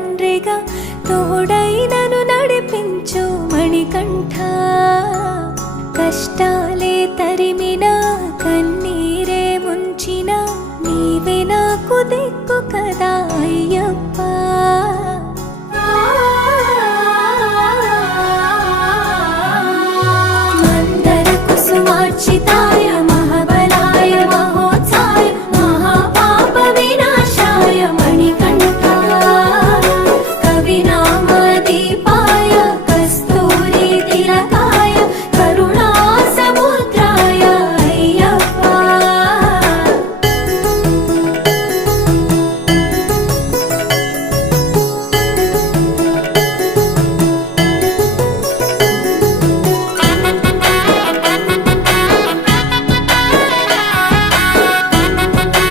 తండ్రిగా తోడై నన్ను నడిపించు మణికంఠ. కష్టాలే తరిమినా కన్నీరే ముంచిన నీవే నాకు దిక్కు కదా అయ్యప్ప.